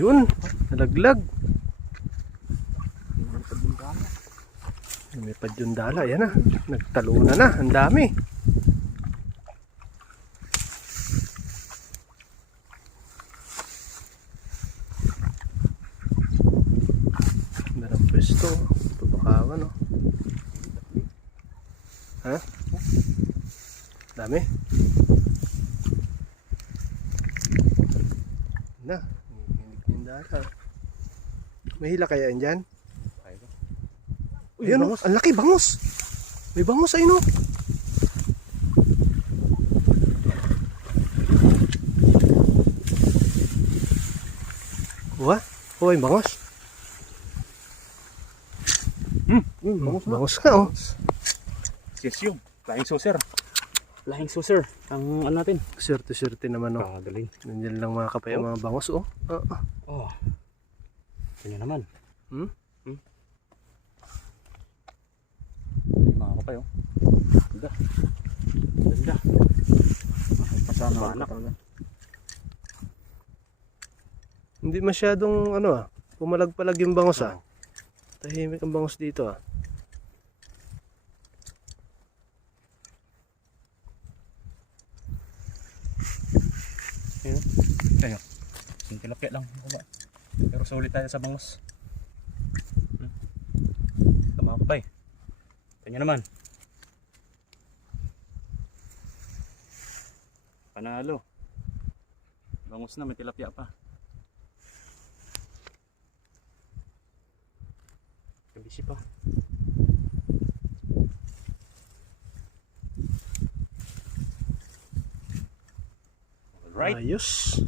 Yun, nalaglag. May padyundala, yan na. Nagtalunan na, ang dami. Ganda ng pwesto. Tubakawan, no? Ha? Dami? Na, hindi yung data. May hila kaya yan dyan? Uy, ayun, ang laki, bangus. May bangus ayun, no? Wah, oh, yung bangus. Bangus ka, oh. Yes, yung flying saucer. Flying saucer. Ang ano natin? Swerte-swerte naman, oh. Galing. Nandiyan lang mga kapay, mga bangus, oh. Oh. Ganyan naman. Mga kapay, oh. Ganda. Ganda. Pasama anak. Hindi masyadong, ano, pumalag-palag yung bangus, ah. Tahimik ang bangus dito, ah. Ayun. Yung tilapia lang. Pero sulit tayo sa bangus. Ito mga kapay. Kanya naman. Panalo. Bangus na, may tilapia pa. Kabisi pa. Alright. Ayos.